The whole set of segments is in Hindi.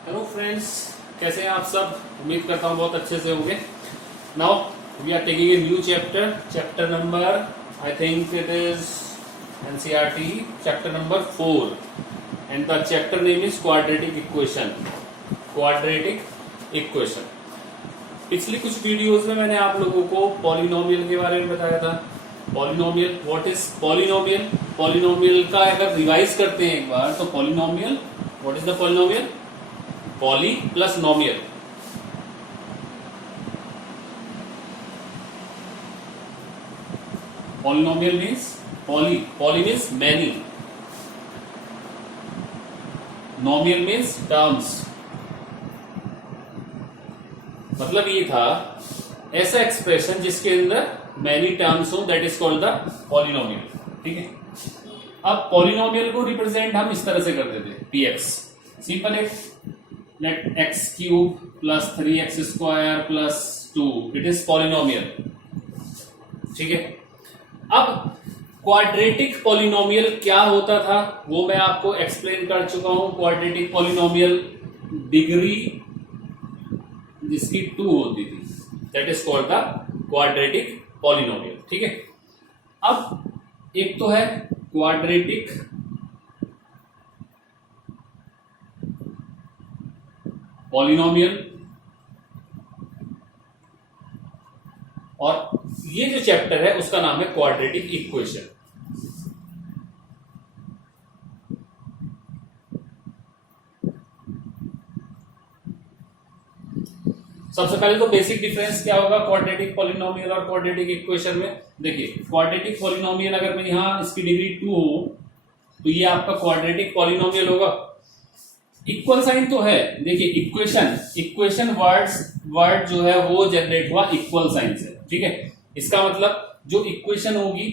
हेलो फ्रेंड्स, कैसे हैं आप सब। उम्मीद करता हूँ बहुत अच्छे से होंगे। Now we are taking a new chapter number, I think it is NCERT chapter number 4 and the chapter name is quadratic equation. पिछली कुछ वीडियोस में मैंने आप लोगों को पॉलिनोमियल के बारे में बताया था। Polynomial, what is polynomial. Polynomial का अगर रिवाइज करते हैं एक बार तो polynomial, what is the polynomial. Poly plus नोमियल। Polynomial means poly means many, नोमियल means terms. मतलब ये था ऐसा एक्सप्रेशन जिसके अंदर मैनी टर्म्स हो, that is called the polynomial. ठीक है। अब पॉलिनोमियल को रिप्रेजेंट हम इस तरह से करते थे, px सिंपल है, let x cube plus 3x square plus 2, it is polynomial. ठीक है। अब क्वाड्रेटिक पॉलिनोमियल क्या होता था वो मैं आपको एक्सप्लेन कर चुका हूं। क्वाड्रेटिक पॉलिनोमियल डिग्री जिसकी 2 होती थी, that is called the quadratic polynomial. ठीक है। अब एक तो है क्वाड्रेटिक पॉलिनोमियल, और ये जो चैप्टर है उसका नाम है क्वाड्रेटिक इक्वेशन। सबसे पहले तो बेसिक डिफरेंस क्या होगा क्वाड्रेटिक पॉलिनोमियल और क्वाड्रेटिक इक्वेशन में। देखिए, क्वाड्रेटिक पॉलिनोमियल अगर मैं यहां इसकी डिग्री 2 हो तो ये आपका क्वाड्रेटिक पॉलिनोमियल होगा। इक्वल साइन तो है, देखिए इक्वेशन वर्ड जो है वो जनरेट हुआ इक्वल साइन से। ठीक है। इसका मतलब जो इक्वेशन होगी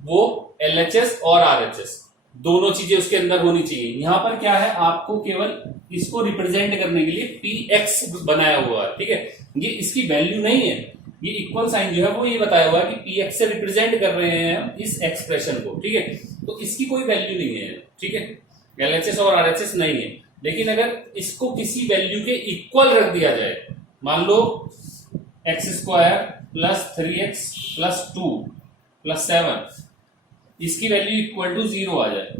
वो LHS और RHS दोनों चीजें उसके अंदर होनी चाहिए। यहां पर क्या है, आपको केवल इसको रिप्रेजेंट करने के लिए px बनाया हुआ है। ठीक है। ये इसकी वैल्यू नहीं है, ये इक्वल साइन जो है वो ये बताया हुआ है कि px से रिप्रेजेंट कर रहे हैं इस एक्सप्रेशन को। ठीक है। तो इसकी कोई वैल्यू नहीं है। ठीक है। LHS और RHS नहीं है। लेकिन अगर इसको किसी वैल्यू के इक्वल रख दिया जाए, मान लो x square plus 3x plus 2 plus 7, इसकी वैल्यू इक्वल टू 0 आ जाए,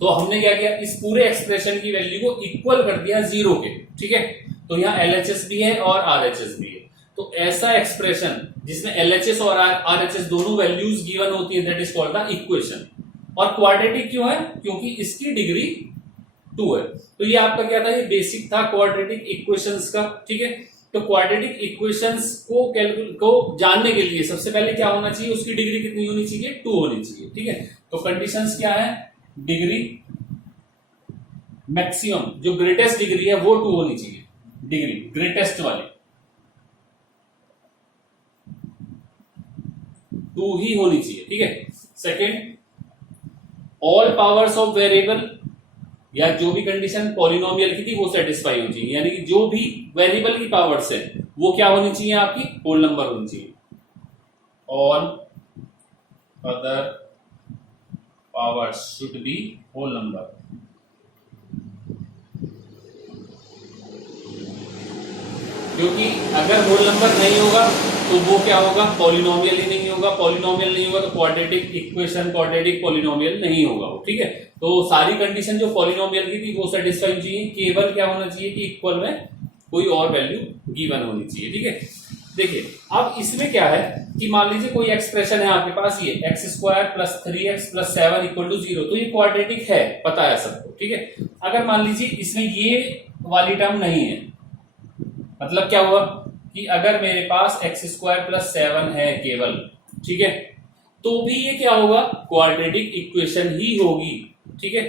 तो हमने क्या किया, इस पूरे एक्सप्रेशन की वैल्यू को इक्वल कर दिया 0 के। ठीक है। तो यहाँ LHS भी है और RHS भी है। तो ऐसा एक्सप्रेशन जिसमें LHS और RHS दोनों वैल्यूज गिवन होती है, that is called the equation. और क्वाड्रेटिक क्यों है, क्योंकि इसकी डिग्री 2 है। तो ये आपका क्या था, ये बेसिक था क्वाड्रेटिक इक्वेशंस का। ठीक है। तो क्वाड्रेटिक इक्वेशंस को जानने के लिए सबसे पहले क्या होना चाहिए, उसकी डिग्री कितनी होनी चाहिए, 2 होनी चाहिए। ठीक है। तो कंडीशंस क्या है, डिग्री मैक्सिमम, जो ग्रेटेस्ट डिग्री है वो 2 होनी चाहिए, डिग्री ग्रेटेस्ट वाली 2 ही होनी चाहिए। ठीक है। Second, all powers of variable, या जो भी कंडीशन पॉलिनोमियल की थी वो सेटिस्फाई होनी चाहिए, यानी कि जो भी वेरिएबल की पावर्स है वो क्या होनी चाहिए, आपकी होल नंबर होनी चाहिए। All other powers should be whole number. क्योंकि अगर होल नंबर नहीं होगा तो वो क्या होगा, पॉलिनोमियल ही नहीं होगा। पॉलिनोमियल नहीं होगा तो क्वाड्रेटिक इक्वेशन, क्वाड्रेटिक पॉलिनोमियल नहीं होगा वो। ठीक है। तो सारी कंडीशन जो पॉलिनोमियल की थी वो सेटिस्फाई चाहिए, केवल क्या होना चाहिए कि इक्वल में कोई और वैल्यू गिवन होनी चाहिए। ठीक है। देखिए, अब इसमें क्या है कि मान लीजिए कोई एक्सप्रेशन है आपके पास, ये x square plus 3x plus 7 equal to 0, तो ये क्वाड्रेटिक है, पता है सबको। ठीक है। अगर मान लीजिए इसमें ये वाली टर्म नहीं है, मतलब क्या हुआ कि अगर मेरे पास x स्क्वायर प्लस 7 है केवल, ठीक है, तो भी ये क्या होगा, क्वाड्रेटिक इक्वेशन ही होगी। ठीक है।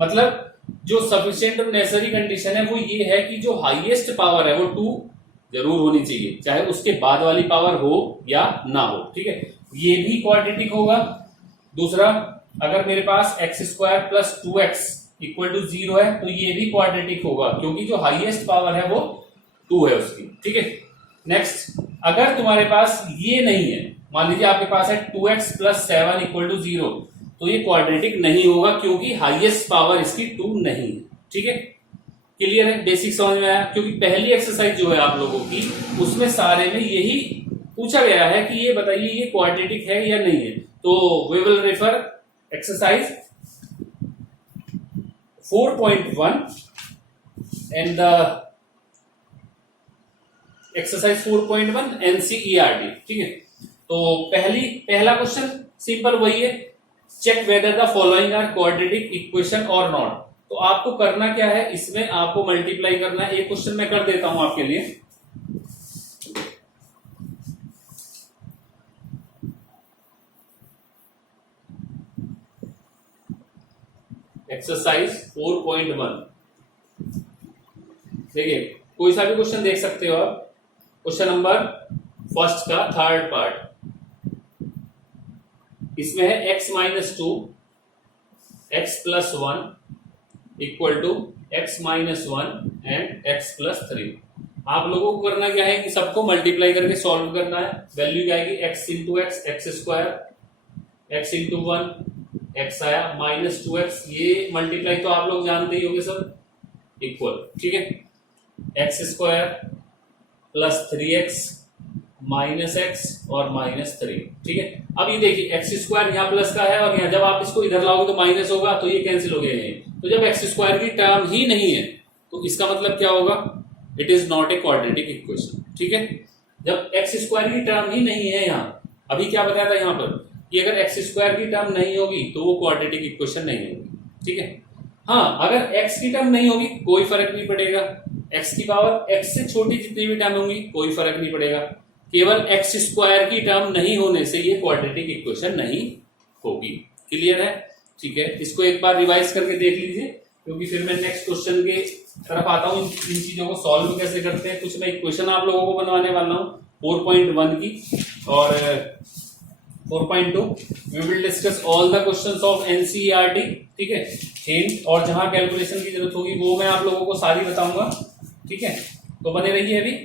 मतलब जो सफिशिएंट और नेसेसरी कंडीशन है वो ये है कि जो हाईएस्ट पावर है वो 2 जरूर होनी चाहिए, चाहे उसके बाद वाली पावर हो या ना हो। ठीक है। ये भी क्वाड्रेटिक होगा। दूसरा, अगर मेरे पास x square plus 2x equal to 0 है तो ये भी क्वाड्रेटिक होगा, क्योंकि जो हाईएस्ट पावर है वो 2 है उसकी। ठीक है। नेक्स्ट, अगर तुम्हारे पास ये नहीं है, मान लीजिए आपके पास है 2x प्लस 7 इक्वल टू 0, तो ये क्वाड्रेटिक नहीं होगा क्योंकि हाईएस्ट पावर इसकी 2 नहीं है। ठीक है। क्लियर है, बेसिक समझ में आया। क्योंकि पहली एक्सरसाइज जो है आप लोगों की, उसमें सारे में यही पूछा गया है कि ये बताइए ये क्वाड्रेटिक है या नहीं है। तो we will refer exercise 4.1 and the exercise 4.1 NCERT, ठीक है। तो पहला क्वेश्चन सिंपल वही है, check whether the following are quadratic equation और नॉट। तो आपको करना क्या है, इसमें आपको मल्टीप्लाई करना है। एक क्वेश्चन मैं कर देता हूं आपके लिए। एक्सरसाइज 4.1, देखिए कोई सा भी क्वेश्चन देख सकते हो आप। क्वेश्चन नंबर फर्स्ट का थर्ड पार्ट, इसमें है x-2 x+1 equal to x-1 and x+3। आप लोगों को करना क्या है कि सबको मल्टीप्लाई करके सॉल्व करना है। वैल्यू क्या आएगी, x into x, x square, x into 1 x आया, -2x, ये मल्टीप्लाई तो आप लोग जानते ही होंगे सब, इक्वल, ठीक है, x square plus 3x minus x और -3, ठीक है। अब ये देखिए एक्स स्क्वायर यहाँ प्लस का है और यहाँ जब आप इसको इधर लाओगे तो माइनस होगा, तो ये कैंसिल हो गया। तो जब एक्स स्क्वायर की टर्म ही नहीं है तो इसका मतलब क्या होगा, it is not a quadratic equation, ठीक है। जब एक्स स्क्वायर की टर्म ही नहीं है, यहाँ अभी क्या बताया था यहाँ पर कि अगर एक्स स्क्वायर की टर्म नहीं होगी तो वो क्वाड्रेटिक इक्वेशन नहीं होगी, ठीक है। हाँ, अगर एक्स की टर्म नहीं होगी कोई फर्क नहीं पड़ेगा, एक्स की पावर एक्स से छोटी जितनी भी टर्म होंगी कोई फर्क नहीं पड़ेगा, केवल एक्स स्क्वायर की टर्म नहीं होने से ये क्वाड्रेटिक इक्वेशन नहीं होगी। क्लियर है, ठीक है। इसको एक बार रिवाइज करके देख लीजिए, क्योंकि फिर मैं नेक्स्ट क्वेश्चन के तरफ आता हूँ। इन चीजों को सॉल्व कैसे करते हैं, कुछ मैं इक्वेशन आप लोगों को बनवाने वाला हूँ 4.1 की और 4.2 we will discuss all the questions of NCERT, ठीक है। हिंट और जहां कैलकुलेशन की जरूरत होगी वो मैं आप लोगों को सारी बताऊंगा, ठीक है। तो बने रहिए अभी,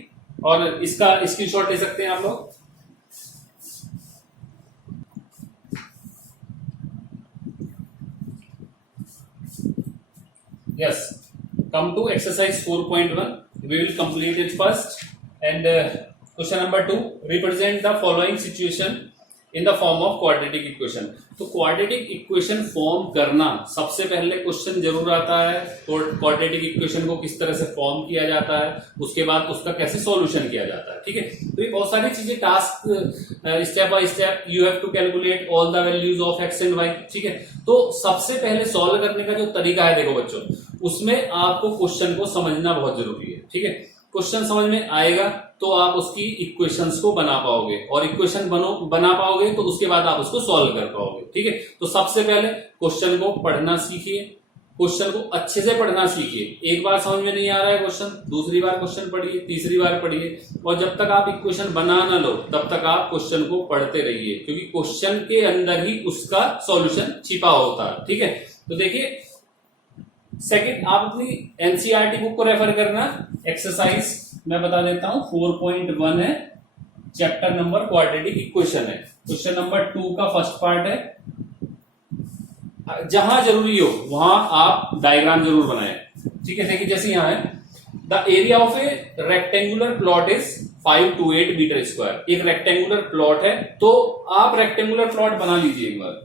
और इसका स्क्रीनशॉट ले सकते हैं आप लोग। Yes, come to exercise 4.1, we will complete it first and question number 2, represent the following situation in the form of quadratic equation. तो क्वाड्रेटिक इक्वेशन फॉर्म करना सबसे पहले क्वेश्चन जरूर आता है, क्वाड्रेटिक इक्वेशन को किस तरह से फॉर्म किया जाता है, उसके बाद उसका कैसे सॉल्यूशन किया जाता है, ठीक है। तो ये बहुत सारी चीजें, task step by step you have to calculate all the values of x and y, ठीक है। तो सबसे पहले सॉल्व करने का जो तरीका है, देखो बच्चों, उसमें आपको क्वेश्चन को समझना बहुत जरूरी है, ठीक है। क्वेश्चन समझ में आएगा तो आप उसकी इक्वेशंस को बना पाओगे, और इक्वेशन बना पाओगे तो उसके बाद आप उसको सॉल्व कर पाओगे, ठीक है। तो सबसे पहले क्वेश्चन को पढ़ना सीखिए, क्वेश्चन को अच्छे से पढ़ना सीखिए। एक बार समझ में नहीं आ रहा है क्वेश्चन, दूसरी बार क्वेश्चन पढ़िए, तीसरी बार पढ़िए, और जब तक आप इक्वेशन बना ना लो तब तक आप क्वेश्चन को पढ़ते रहिए, क्योंकि क्वेश्चन के अंदर ही उसका सॉल्यूशन छिपा होता है, ठीक है। तो देखिए, सेकंड, आप अपनी NCERT बुक को रेफर करना। एक्सरसाइज मैं बता देता हूं 4.1 है, चैप्टर नंबर क्वाड्रेटिक इक्वेशन है। क्वेश्चन नंबर 2 का फर्स्ट पार्ट है। जहां जरूरी हो वहां आप डायग्राम जरूर बनाएं, ठीक है। देखिए जैसे यहां है, the area of a rectangular plot is 528 metre square. एक रेक्टेंगुलर प्लॉट है, तो आप रेक्टेंगुलर प्लॉट बना लीजिए एक बार।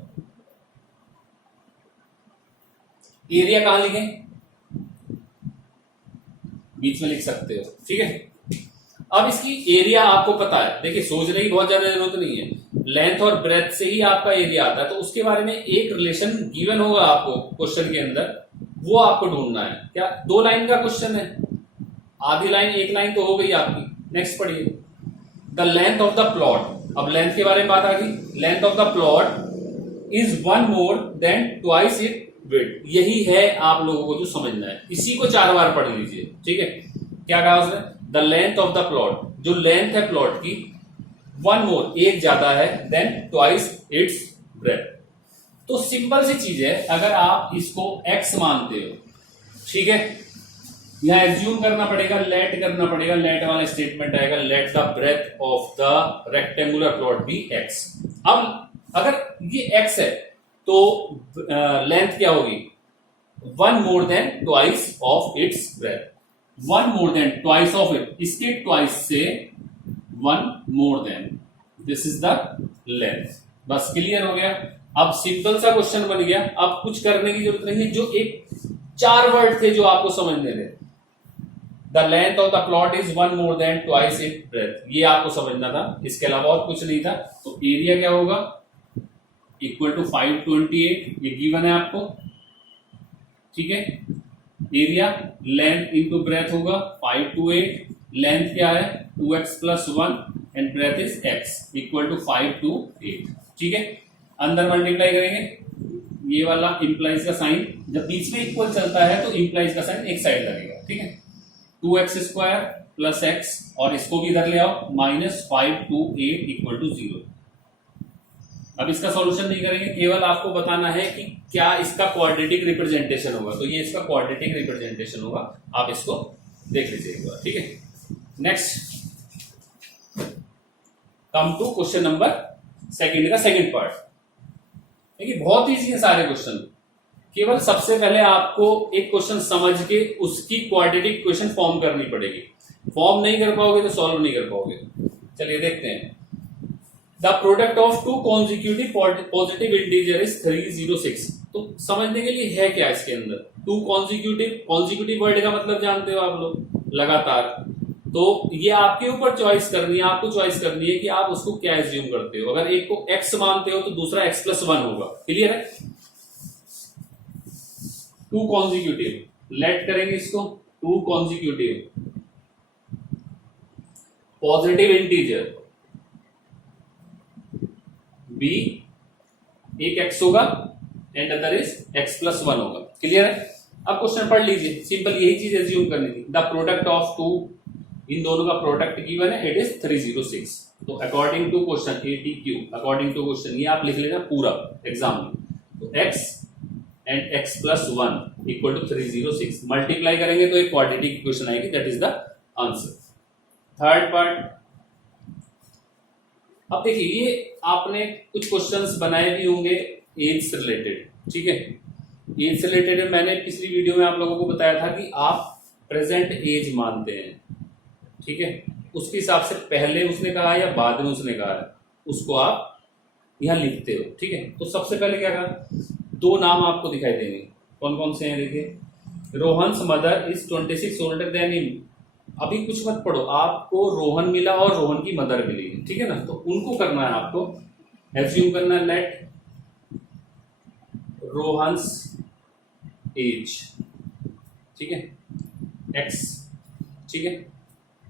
एरिया कहां लिखें, बीच में लिख सकते हो, ठीक है। अब इसकी एरिया आपको पता है, देखिए सोचने की बहुत ज्यादा जरूरत नहीं है, लेंथ और ब्रेथ से ही आपका एरिया आता है। तो उसके बारे में एक रिलेशन गिवन होगा आपको क्वेश्चन के अंदर, वो आपको ढूंढना है। क्या 2 लाइन का क्वेश्चन है, आधी लाइन, एक लाइन तो हो गई आपकी। नेक्स्ट पढ़िए, the length of the plot. अब लेंथ के बारे में बात आ गई। Length of the plot is 1 more than twice it width. यही है आप लोगों को जो समझना है, इसी को 4 बार पढ़ लीजिए, ठीक है। क्या कहा उसने, the length of the plot, जो लेंथ है प्लॉट की, 1 मोर, एक ज्यादा है, देन ट्वाइस इट्स ब्रेथ। तो सिंपल सी चीज है, अगर आप इसको x मानते हो, ठीक है, यहां एज्यूम करना पड़ेगा, लेट करना पड़ेगा, लेट वाला स्टेटमेंट आएगा, let the breadth of the rectangular plot be x। अब अगर ये x है तो लेंथ क्या होगी, 1 more than twice of its breadth, 1 more than twice of it, इसके twice से 1 more than, this is the length। बस क्लियर हो गया। अब सिंपल सा क्वेश्चन बन गया, अब कुछ करने की जरूरत नहीं है, जो एक 4 वर्ड थे जो आपको समझने थे, the length of the plot is 1 more than twice its breadth, ये आपको समझना था, इसके अलावा और कुछ नहीं था। तो एरिया क्या होगा, इक्वल टू 528, ये गिवन है आपको, ठीक है। एरिया लेंथ इंटू ब्रेथ होगा 528, लेंथ क्या है 2x plus 1 and breadth is x equal to 528, ठीक है। अंदर मल्टीप्लाई करेंगे, ये वाला इंप्लाइज का साइन जब बीच में इक्वल चलता है तो इंप्लाइज का साइन एक साइड लगेगा, ठीक है। 2x स्क्वायर प्लस x, और इसको भी इधर ले आओ, माइनस 528 इक्वल टू 0। अब इसका सॉल्यूशन नहीं करेंगे, केवल आपको बताना है कि क्या इसका क्वाड्रेटिक रिप्रेजेंटेशन होगा, तो ये इसका क्वाड्रेटिक रिप्रेजेंटेशन होगा, आप इसको देख लीजिए एक बार, ठीक है। Next come to question number second का सेकंड पार्ट। देखिए बहुत ईजी है सारे क्वेश्चन, केवल सबसे पहले आपको एक क्वेश्चन समझ के उसकी क्वाड्रेटिक इक्वेशन फॉर्म करनी पड़ेगी, फॉर्म नहीं कर पाओगे तो सॉल्व नहीं कर पाओगे। चलिए देखते हैं। The product of two consecutive positive integer is 306। तो समझने के लिए है क्या इसके अंदर, टू कॉन्जिक्यूटिव वर्ड का मतलब जानते हो आप लोग, लगातार। तो ये आपके ऊपर चॉइस करनी है, आपको चॉइस करनी है कि आप उसको क्या एज्यूम करते हो। अगर एक को x मानते हो तो दूसरा x प्लस 1 होगा, क्लियर है। टू कॉन्जिक्यूटिव, लेट करेंगे इसको, two consecutive positive integer b, एक x होगा and other is x plus 1 होगा, क्लियर है। अब क्वेश्चन पढ़ लीजिए, सिंपल यही चीज एज्यूम करनी थी। द प्रोडक्ट ऑफ टू, इन दोनों का प्रोडक्ट गिवन है, इट इज 306। तो according to question ATQ, according to question, ये आप लिख लेना पूरा एग्जाम में। तो x and x plus 1 equal to 306, multiply करेंगे तो एक क्वाड्रेटिक इक्वेशन आएगी, that is the answer. Third part, अब देखिए ये आपने कुछ क्वेश्चंस बनाए भी होंगे एज से रिलेटेड, ठीक है। एज से रिलेटेड मैंने पिछली वीडियो में आप लोगों को बताया था कि आप प्रेजेंट एज मानते हैं, ठीक है। उसके हिसाब से पहले उसने कहा या बाद में उसने कहा है, उसको आप यहां लिखते हो, ठीक है। तो सबसे पहले क्या कहा, दो नाम आपको दिखाई देंगे, कौन कौन से हैं देखिए। Rohan's mother is 26 older than him. अभी कुछ मत पढ़ो, आपको रोहन मिला और रोहन की मदर मिली, ठीक है ना। तो उनको करना है, आपको एज्यूम करना है, लेट रोहन्स एज, ठीक है, x, ठीक है,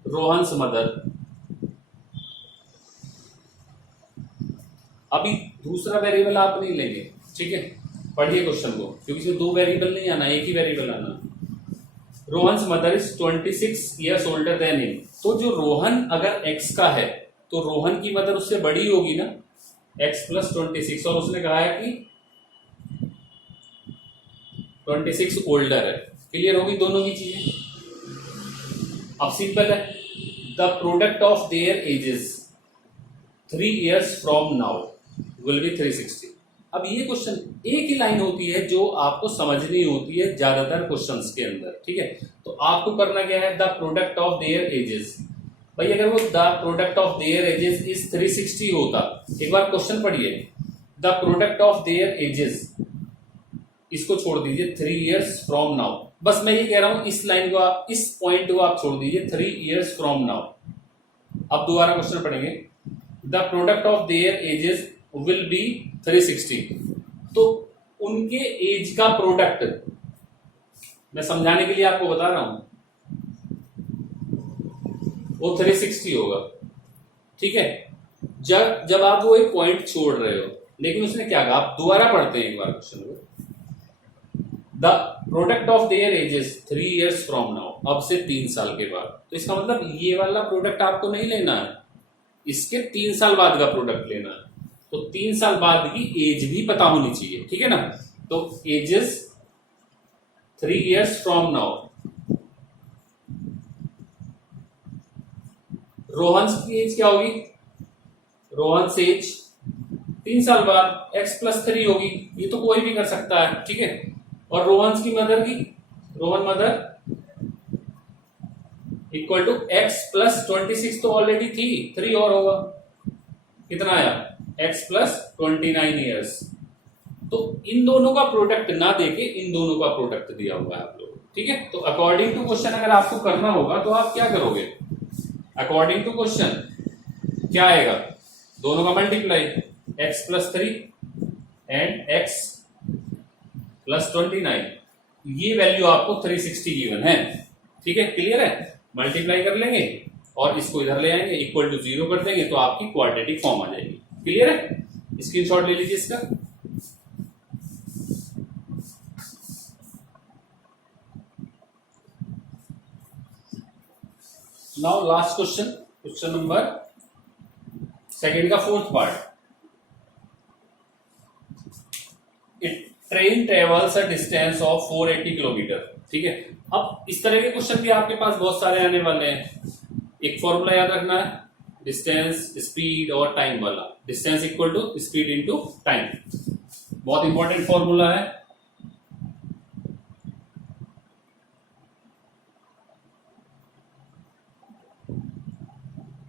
रोहन्स मदर। अभी दूसरा वेरिएबल आप नहीं लेंगे, ठीक है। पढ़िए क्वेश्चन को, क्योंकि इसमें दो वेरिएबल नहीं आना, एक ही वेरिएबल आना। Rohan's mother is 26 years older than him. तो जो रोहन अगर x का है तो रोहन की मदर उससे बड़ी होगी ना, x प्लस 26, और उसने कहा है कि 26 ओल्डर है, क्लियर होगी दोनों की चीजें। अब सिंपल है, the product of their edges 3 years from now will be 360। अब ये क्वेश्चन एक ही लाइन होती है जो आपको समझनी होती है ज्यादातर क्वेश्चंस के अंदर, ठीक है। तो आपको करना क्या है, the product of their edges. भाई अगर वो the product of their edges is 360 होता, एक बार क्वेश्चन पढ़िए, the product of their edges, इसको छोड़ दीजिए 3 years फ्रॉम नाउ। बस मैं ये कह रहा हूं, इस लाइन को आप, इस पॉइंट को आप छोड़ दीजिए, 3 years फ्रॉम नाउ। अब दोबारा क्वेश्चन पढ़ेंगे, the product of their edges will be 360। तो उनके एज का प्रोडक्ट, मैं समझाने के लिए आपको बता रहा हूं, वो 360 होगा, ठीक है। जब आप वो एक पॉइंट छोड़ रहे हो, लेकिन उसने क्या कहा, आप दोबारा पढ़ते हैं एक बार क्वेश्चन को, the product of their edges 3 years from now, अब से 3 साल के बाद। तो इसका मतलब ये वाला प्रोडक्ट आपको नहीं लेना है, इसके 3 साल बाद का प्रोडक्ट लेना है। तो 3 साल बाद की एज भी पता होनी चाहिए, ठीक है ना। तो ages 3 years from now, Rohan's की एज क्या होगी, रोहन्स एज 3 साल बाद x प्लस 3 होगी, ये तो कोई भी कर सकता है, ठीक है। और रोहन की मदर की, Rohan mother equal to x plus 26 तो ऑलरेडी थी, 3 और होगा, कितना आया x प्लस 29 ईयर्स। तो इन दोनों का प्रोडक्ट ना देके इन दोनों का प्रोडक्ट दिया हुआ है आप लोग, ठीक है। तो अकॉर्डिंग टू क्वेश्चन अगर आपको करना होगा तो आप क्या करोगे, अकॉर्डिंग टू क्वेश्चन क्या आएगा, दोनों का multiply, x plus 3 and x plus 29, ये वैल्यू आपको 360 गिवन है, ठीक है, क्लियर है। मल्टीप्लाई कर लेंगे और इसको इधर ले आएंगे, इक्वल टू 0 कर देंगे तो आपकी क्वाड्रेटिक फॉर्म आ जाएगी, क्लियर है। स्क्रीनशॉट ले लीजिए इसका। Now last question, question number second का fourth part. Train travels a distance of 480 kilometre, ठीक है। अब इस तरह के क्वेश्चन भी आपके पास बहुत सारे आने वाले हैं। एक फॉर्मूला याद रखना है, डिस्टेंस, स्पीड और टाइम वाला। Distance equal to speed into time, बहुत इंपॉर्टेंट फॉर्मूला है।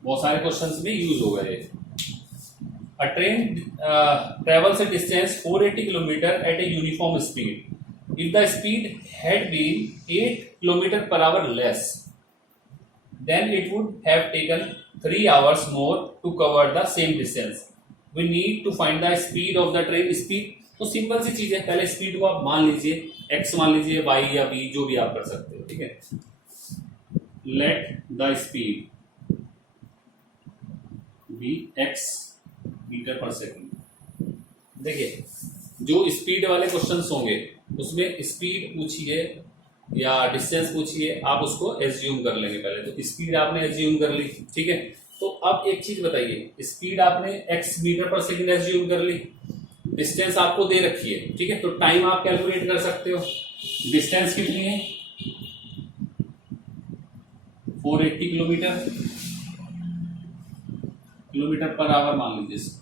बहुत सारे क्वेश्चंस में यूज हो गए। A train travels a distance 480 km at a uniform speed. If the speed had been 8 km per hour less, then it would have taken 3 hours more to cover the same distance. We need to find the speed of the train. Speed तो सिंपल सी चीज है, पहले स्पीड को आप मान लीजिए, x मान लीजिए, y या v जो भी आप कर सकते हो, ठीक है। Let the speed be x metre per second. देखिए जो स्पीड वाले क्वेश्चंस होंगे उसमें स्पीड पूछिए या डिस्टेंस पूछिए, आप उसको एज्यूम कर लेंगे। पहले तो स्पीड आपने एज्यूम कर ली, ठीक है। तो अब एक चीज बताइए, स्पीड आपने x metre per second assume कर ली, डिस्टेंस आपको दे रखी है, ठीक है। तो टाइम आप कैलकुलेट कर सकते हो, डिस्टेंस कितनी है 480 किलोमीटर पर आवर मान लीजिए।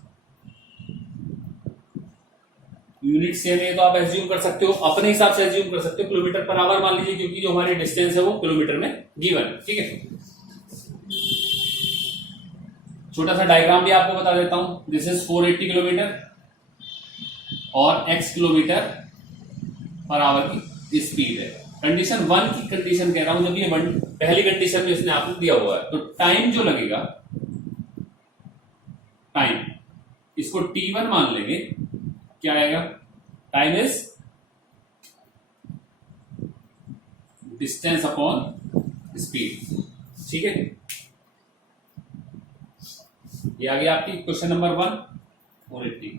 यूनिट सेम है तो आप एज्यूम कर सकते हो, अपने हिसाब से एज्यूम कर सकते हो, किलोमीटर पर आवर मान लीजिए, क्योंकि जो हमारी डिस्टेंस है वो किलोमीटर में गिवन, ठीक है। छोटा सा डायग्राम भी आपको बता देता हूं। दिस इज 480 किलोमीटर और x किलोमीटर पर आवर की स्पीड है। कंडीशन 1 की कंडीशन कह रहा हूं, जब ये पहली कंडीशन में इसने आपको दिया हुआ है, तो टाइम जो लगेगा, टाइम इसको t1 मान लेंगे, क्या आएगा, time is distance upon speed, ठीक है। ये आ गया आपकी क्वेश्चन नंबर 1 480,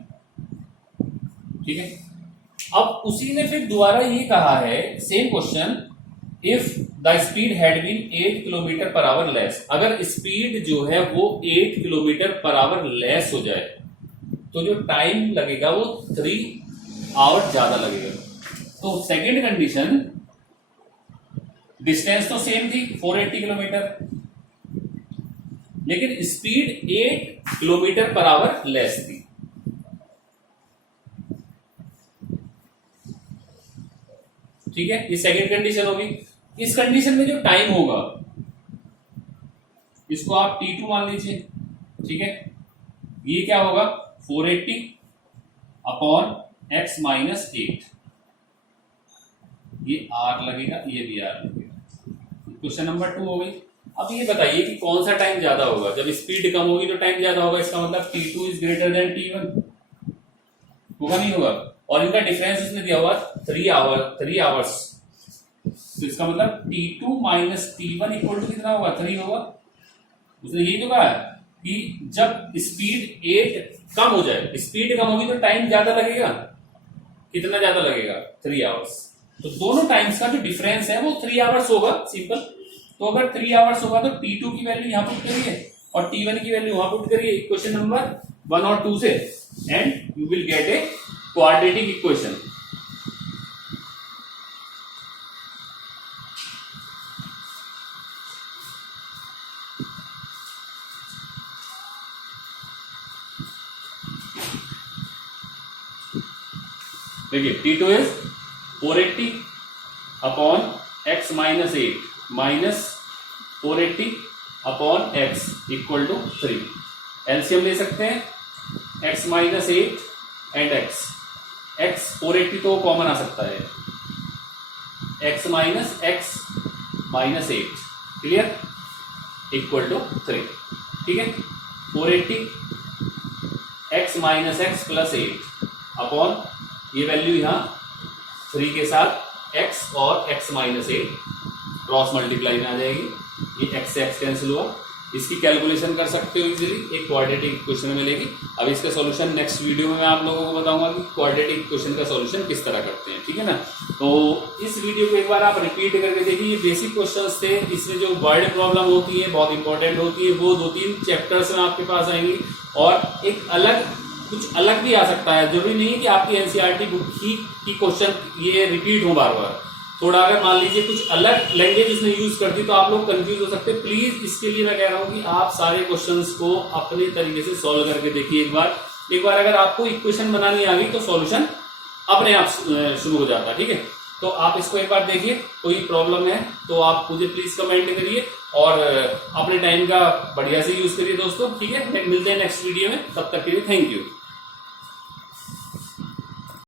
ठीक है। अब उसी ने फिर दोबारा ये कहा है, same question, if the speed had been 8 kilometre per hour less, अगर स्पीड जो है वो 8 किलोमीटर पर आवर लेस हो जाए तो जो टाइम लगेगा वो 3 आवर ज्यादा लगेगा। तो सेकेंड कंडीशन, डिस्टेंस तो सेम थी 480 किलोमीटर, लेकिन speed 8 kilometre per hour less थी, ठीक है। ये सेकेंड कंडीशन होगी। इस कंडीशन में जो टाइम होगा इसको आप t2 मान लीजिए, ठीक है। ये क्या होगा 480 अपॉन x माइनस 8, ये r लगेगा, ये भी r लगेगा। क्वेश्चन नंबर 2 हो गई। अब ये बताइए कि कौन सा टाइम ज्यादा होगा, जब स्पीड कम होगी तो टाइम ज्यादा होगा, इसका मतलब t2 is greater than t1, होगा नहीं होगा। और इनका डिफरेंस उसने दिया हुआ 3 आवर्स, तो इसका मतलब t2 minus t1 equal to कितना होगा, 3 होगा। उसने यही तो कहा है कि जब स्पीड 8 कम हो जाए, स्पीड कम होगी तो टाइम ज्यादा लगेगा, कितना ज्यादा लगेगा 3 आवर्स। तो दोनों टाइम्स का जो डिफरेंस है वो 3 आवर्स होगा, सिंपल। तो अगर 3 आवर्स होगा तो t2 की वैल्यू यहां पुट करिए और t1 की वैल्यू वहां पुट करिए इक्वेशन नंबर 1 और 2 से, and you will get a quadratic equation. देखिए t2 is 480 upon x minus 8 minus 480 upon x equal to 3। LCM ले सकते हैं x माइनस 8 एंड x 480 तो कॉमन आ सकता है, x minus 8 clear equal to 3। ठीक है, 480 x minus x plus 8 upon ये वैल्यू यहां 3 के साथ x और x माइनस 8 क्रॉस मल्टीप्लाई में आ जाएगी। ये x से x कैंसिल हुआ, इसकी कैलकुलेशन कर सकते हो इजीली, एक क्वाड्रेटिक इक्वेशन मिलेगी। अब इसका सॉल्यूशन नेक्स्ट वीडियो में मैं आप लोगों को बताऊंगा कि क्वाड्रेटिक इक्वेशन का सॉल्यूशन किस तरह करते हैं। ठीक है ना, तो इस वीडियो को एक बार आप रिपीट करके देखिए। ये बेसिक क्वेश्चंस थे, इसमें जो वर्ड प्रॉब्लम होती है बहुत इंपॉर्टेंट होती है, वो 2-3 चैप्टर्स में आपके पास आएंगी। और एक कुछ अलग भी आ सकता है, जरूरी नहीं है कि आपकी एनसीईआरटी बुक की क्वेश्चन ये रिपीट हो बार बार। थोड़ा अगर मान लीजिए कुछ अलग लैंग्वेज उसने यूज करती तो आप लोग कंफ्यूज हो सकते हैं। प्लीज इसके लिए मैं कह रहा हूं कि आप सारे क्वेश्चंस को अपने तरीके से सॉल्व करके देखिए। एक बार अगर आपको इक्वेशन बनानी आ गई तो सॉल्यूशन अपने आप शुरू हो जाता है। ठीक है, तो आप इसको एक बार देखिए, कोई प्रॉब्लम है तो आप मुझे प्लीज कमेंट करिए और अपने टाइम का बढ़िया से यूज करिए दोस्तों। ठीक है, मिलते हैं नेक्स्ट वीडियो में, तब तक के लिए थैंक यू।